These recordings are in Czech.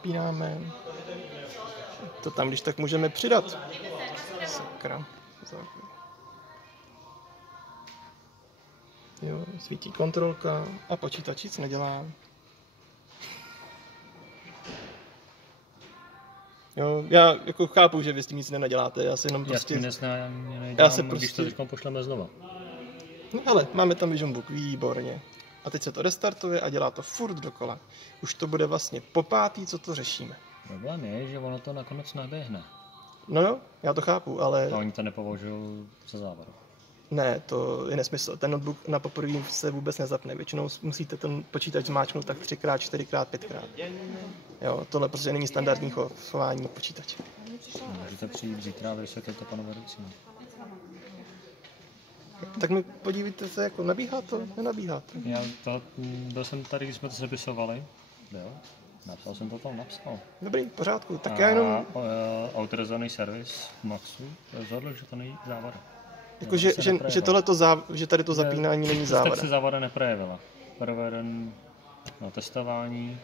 zapínáme. To tam když tak můžeme přidat. Sakra. Jo, svítí kontrolka a počítač nic nedělá. Jo, já jako chápu, že vy s tím nic nenaděláte, já si jenom prostě... Já se prostě... Když to teďkom pošleme znova. No hele, máme tam Vision Book, výborně. A teď se to restartuje a dělá to furt dokola. Už to bude vlastně po pátý, co to řešíme. Problém je, že ono to nakonec naběhne. No jo, já to chápu, ale... A oni to nepovažují za závadu. Ne, to je nesmysl. Ten notebook na poprvé se vůbec nezapne. Většinou musíte ten počítač zmáčknout tak 3x, 4x, 5x. Jo, tohle prostě není standardní chování počítače. Můžete přijít zítra a vysvětlit to panu vedoucímu. Tak mi podívejte se, jako nabíhá to, nenabíhá to. Byl jsem tady, když jsme to sepisovali. Jo. Napsal jsem to tam, napsal. Dobrý, v pořádku. Tak já jenom... Autorizovaný servis Maxu rozhodl, že to není závada. Jako, že tady to zapínání není závada. Tak se závada neprojevila. Proveden na testování.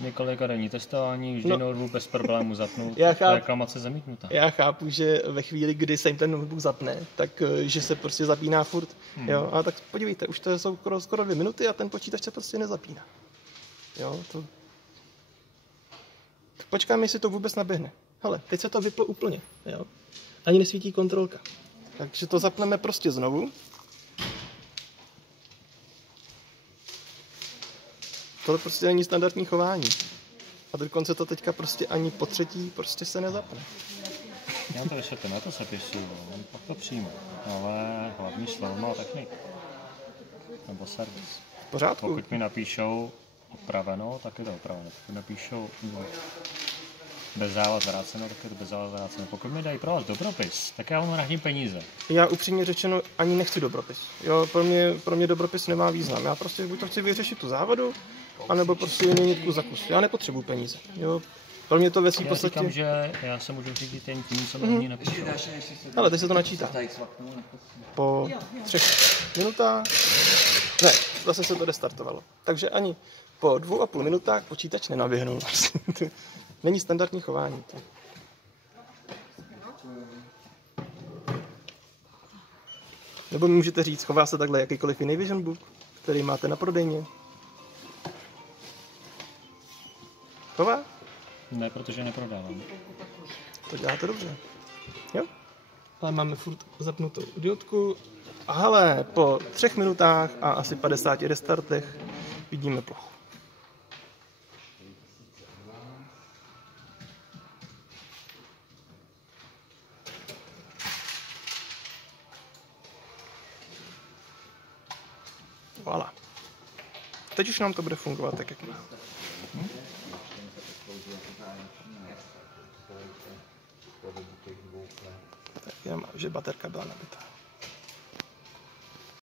Několika denní testování, vždy notebook bez problémů zapnout. Reklamace zamítnuta. Já chápu, že ve chvíli, kdy se jim ten notebook zapne, tak že se prostě zapíná furt. Jo, a tak podívejte, už to jsou skoro 2 minuty a ten počítač se prostě nezapíná. Jo, to... Tak počkáme, jestli to vůbec naběhne. Hele, teď se to vyplo úplně. Jo. Ani nesvítí kontrolka. Takže to zapneme prostě znovu. Tohle prostě není standardní chování. A dokonce to teďka prostě ani po třetí prostě se nezapne. Já to vysvětlím, já to sepisuju, pak to přijmu. Ale hlavní slovo má technik. Nebo servis. V pořádku. Pokud mi napíšou opraveno, tak je to opraveno. Pokud napíšou bez závad vráceno, tak je to bez závad vráceno. Pokud mi dají pro vás dobropis, tak já vám nahradím peníze. Já upřímně řečeno ani nechci dobropis. Jo, pro mě dobropis nemá význam. Já prostě buď to chci vyřešit tu závadu, anebo prostě vyměnit kus za kus. Já nepotřebuji peníze. Jo, pro mě to věcí v podstatě... Já říkám, že já se můžu řídit jen tím, co mi napíšou. Ale teď se to načítá. Po 3 minutách... Ne, zase se to restartovalo. Takže ani po 2,5 minutách počítač nenaběhnul. Není standardní chování. Nebo mi můžete říct, chová se takhle jakýkoliv jiný Vision Book, který máte na prodejně? Chová? Ne, protože neprodávám. To děláte dobře. Jo? Ale máme furt zapnutou diodku. A hele, po 3 minutách a asi 50 restartech vidíme plochu. Voilà. Teď už nám to bude fungovat tak, jak má. Tak jenom, že baterka byla nabitá.